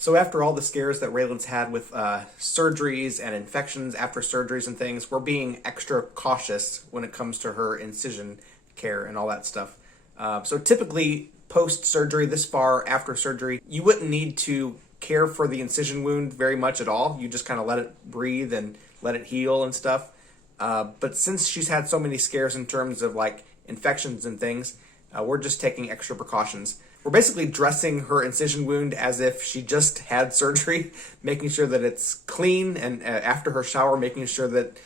So after all the scares that RAELYNN'S had with surgeries and infections after surgeries and things, we're being extra cautious when it comes to her incision care and all that stuff. So typically post-surgery, this far after surgery, you wouldn't need to care for the incision wound very much at all. You just kind of let it breathe and let it heal and stuff. But since she's had so many scares in terms of like infections and things, we're just taking extra precautions. We're basically dressing her incision wound as if she just had surgery, making sure that it's clean, and after her shower, making sure that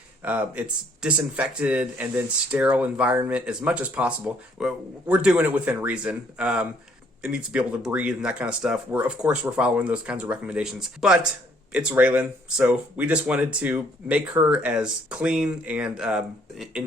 it's disinfected and then sterile environment as much as possible. We're doing it within reason. It needs to be able to breathe and that kind of stuff. Of course, we're following those kinds of recommendations. But it's RAELYNN, so we just wanted to make her as clean and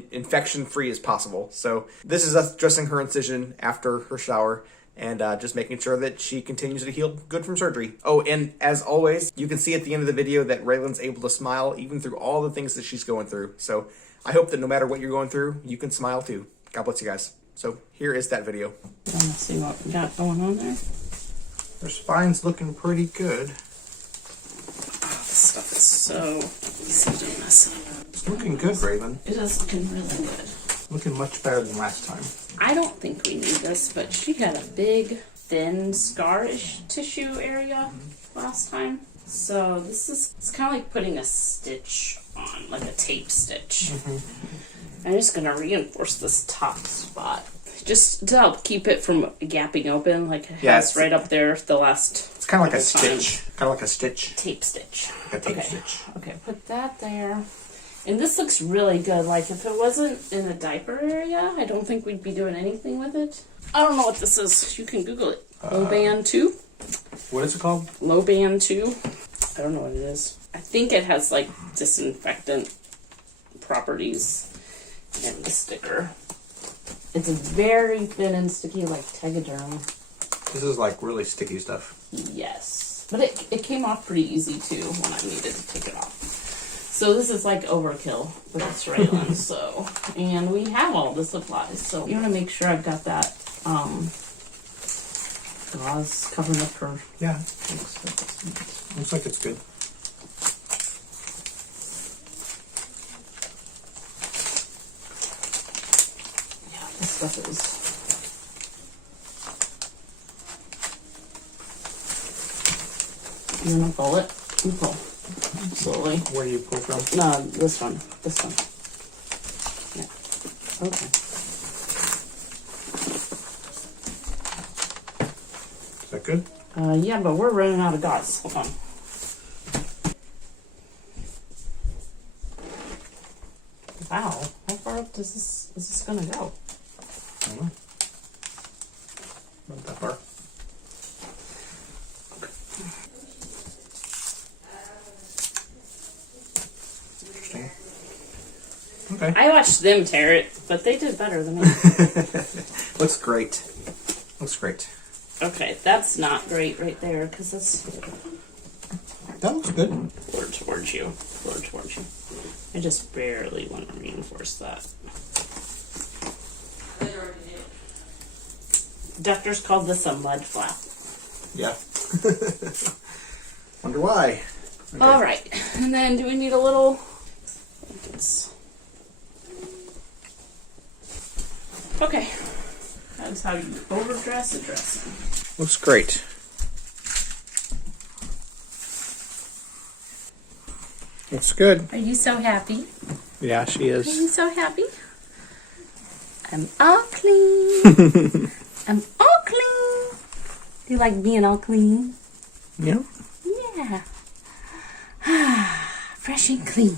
infection-free as possible. So this is us dressing her incision after her shower and just making sure that she continues to heal good from surgery. Oh, and as always, you can see at the end of the video that RAELYNN'S able to smile even through all the things that she's going through. So I hope that no matter what you're going through, you can smile too. God bless you guys. So here is that video. Let's see what we got going on there. Her spine's looking pretty good. This stuff is so easy to mess up. It's looking good, RAELYNN. It is looking really good. Looking much better than last time. I don't think we need this, but she had a big, thin, scarish tissue area last time. So this is, it's kind of like putting a stitch on, like a tape stitch. I'm just going to reinforce this top spot, just to help keep it from gapping open, like it has right up there the last. It's kind of like a stitch. Kind of like a stitch. Tape stitch. Like a tape stitch. Okay, put that there. And this looks really good. Like, if it wasn't in the diaper area, I don't think we'd be doing anything with it. I don't know what this is. You can Google it. Low band 2. What is it called? Low band 2. I don't know what it is. I think it has, like, disinfectant properties in the sticker. It's very thin and sticky, like Tegaderm. This is, like, really sticky stuff. Yes. But it came off pretty easy, too, when I needed to take it off. So this is like overkill, but it's RAELYNN, so. And we have all the supplies, so you want to make sure I've got that gauze covering up her. Yeah. Looks like it's good. Yeah, this stuff is. You want to pull it? You pull. Slowly. Where do you pull from? No, this one. This one. Yeah. Okay. Is that good? Yeah, but we're running out of gauze. Hold on. Wow. How far up is this gonna go? I don't know. Not that far. Okay. I watched them tear it, but they did better than me. Looks great. Looks great. Okay, that's not great right there, because that's... That looks good. Forward towards you. Forward towards you. I just barely want to reinforce that. Doctors called this a mud flap. Yeah. Wonder why. Okay. All right, and then do we need a little... I think it's... Okay, that's how you overdress a dressing. Looks great. Looks good. Are you so happy? Yeah, she Are is. you so happy? I'm all clean. I'm all clean. Do you like being all clean? Yeah. Yeah. Fresh and clean.